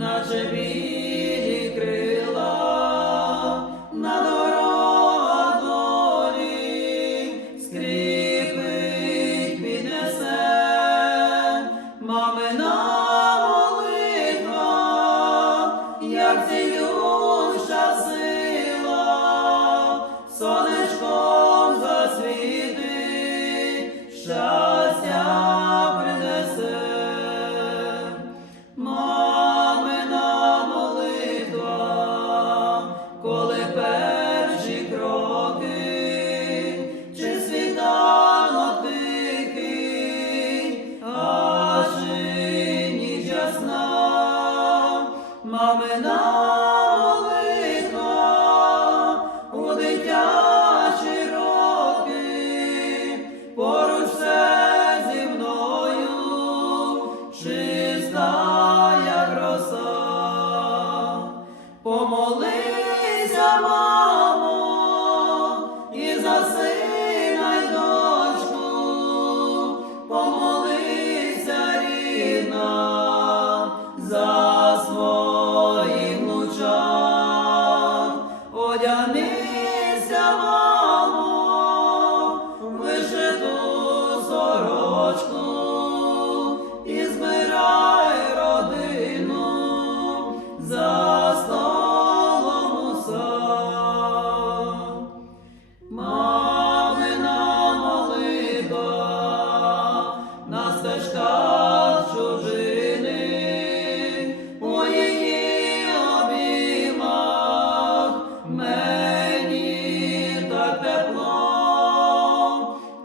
наче білі крила на дорозі скріпить, піднесе мамина молитва, як зі. Мамина одягнися,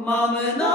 мамина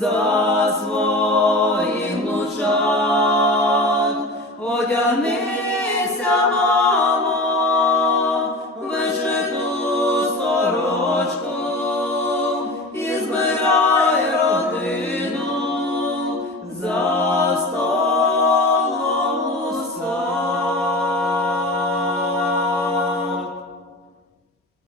за своїх внучат, одягнися.